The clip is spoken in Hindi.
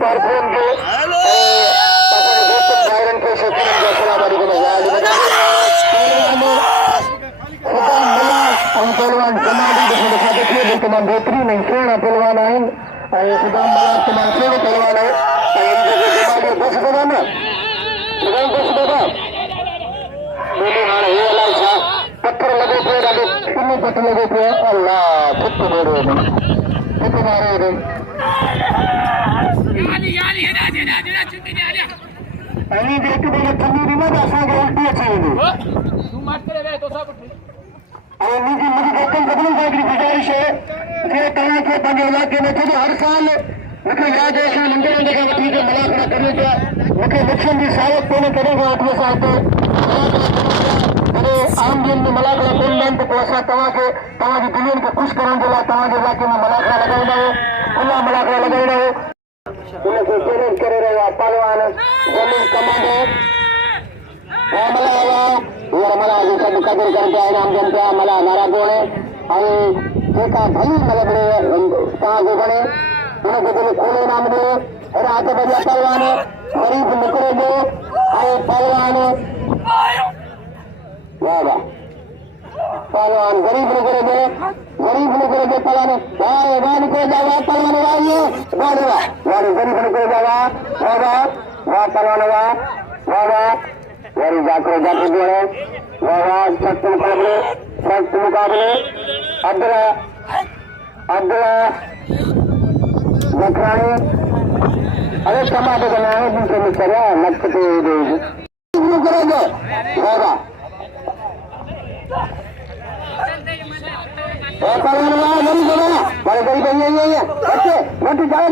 पार्फोन के भाईरन के शौकीन पहलवान जमाली देखिए वर्तमान बेहतरीन है सोना पहलवान आहिनि सुदाम मला तमाम सुहिणो पहलवान आहे जमाली बस दादा न बस दादा बोली हाणे हे अलाए छा पत्थर लॻो पियो ॾाढो किनो पत्थर लॻो पियो अल्लाह फुट मोड़ो फुट मारो अनी जेके बने चुनी दी न असांखे उल्टी अची वेंदी तूं मार करे वे तो सब ऐं मुंहिंजी गौतम गगनन सां हिकिड़ी गुज़ारिश आहे जे तव्हांखे पंहिंजे इलाइक़े में छो हर साल मूंखे यादि आहे असां नंढे हूंदे खां वठी करे मुलाक़ात करियूं पिया मूंखे लक्ष्यनि जी सावक कोन्हे कॾहिं खां वठी असां हिते जॾहिं आम ॾींहंनि में मुलाक़ात कोन आहिनि त पोइ असां तव्हांखे तव्हांजी दिलियुनि खे ख़ुशि करण जे लाइ तव्हांजे इलाइक़े में मुलाक़ात लॻाईंदा आहियूं खुला मुलाक़ात लॻाईंदा आहियूं उनखे चैलेंज करे रहियो आहे पहलवान ज़मीन कमांडर मला हींअर मला जी सभु क़दुरु करनि पिया इनाम ॾियनि पिया मला नारा कोन्हे ऐं जेका भली मतिलबु तव्हांखे बणे हुनखे दिलि खोले इनाम ॾियो अहिड़ा हथ भरिया पहलवान ग़रीब निकिरे पियो ऐं पहलवान वाह वाह पहलवान गरीब निकिरे पियो पहलवान वाह वाह निकिरे जा वाह पहलवान वाह वाह वाह वाह गरीब निकिरे जा वाह वाह वाह वाह पहलवान वाह वाह वाह वरी जाकर जोड़े वाह वाह सख्त मुकाबले अब्दुल्ला जखरानी अरे टमाटे का नाम दूसरे में चला नक्शे करेंगे वाह वाह पहलवान वाह गरीब है बड़े गरीब है